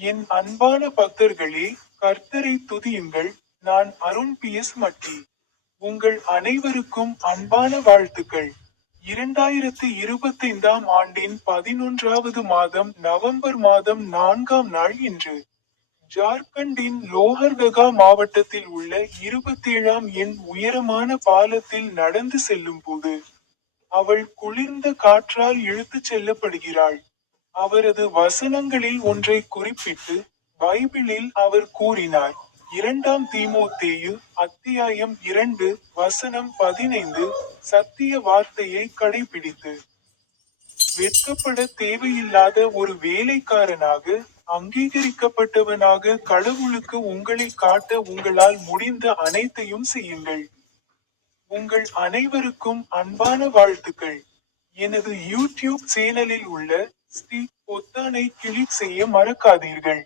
என் அன்பான பக்தர்களே கர்த்தரை துதியுங்கள். நான் அருண் பி எஸ் மட்டி உங்கள் அனைவருக்கும் அன்பான வாழ்த்துக்கள். இரண்டாயிரத்து இருபத்தைந்தாம் ஆண்டின் பதினொன்றாவது மாதம் நவம்பர் மாதம் நான்காம் நாள் இன்று. ஜார்க்கண்டின் லோஹர்ககா மாவட்டத்தில் உள்ள இருபத்தேழாம் எண் உயரமான பாலத்தில் நடந்து செல்லும் போது அவள் குளிர்ந்த காற்றால் இழுத்துச் செல்லப்படுகிறாள். அவரது வசனங்களில் ஒன்றை குறிப்பிட்டு பைபிளில் அவர் கூறினார். இரண்டாம் தீமோத்தேயு அத்தியாயம் இரண்டு வசனம் பதினைந்து சத்திய வார்த்தையை கடைபிடித்து. வெட்கப்பட தேவையில்லாத ஒரு வேலைக்காரனாக அங்கீகரிக்கப்பட்டவனாக கடவுளுக்கு உங்களை காட்ட உங்களால் முடிந்த அனைத்தையும் செய்யுங்கள். உங்கள் அனைவருக்கும் அன்பான வாழ்த்துக்கள். எனது யூடியூப் சேனலில் உள்ள ஸ்ரீ பொத்தானை கிளிக் செய்ய மறக்காதீர்கள்.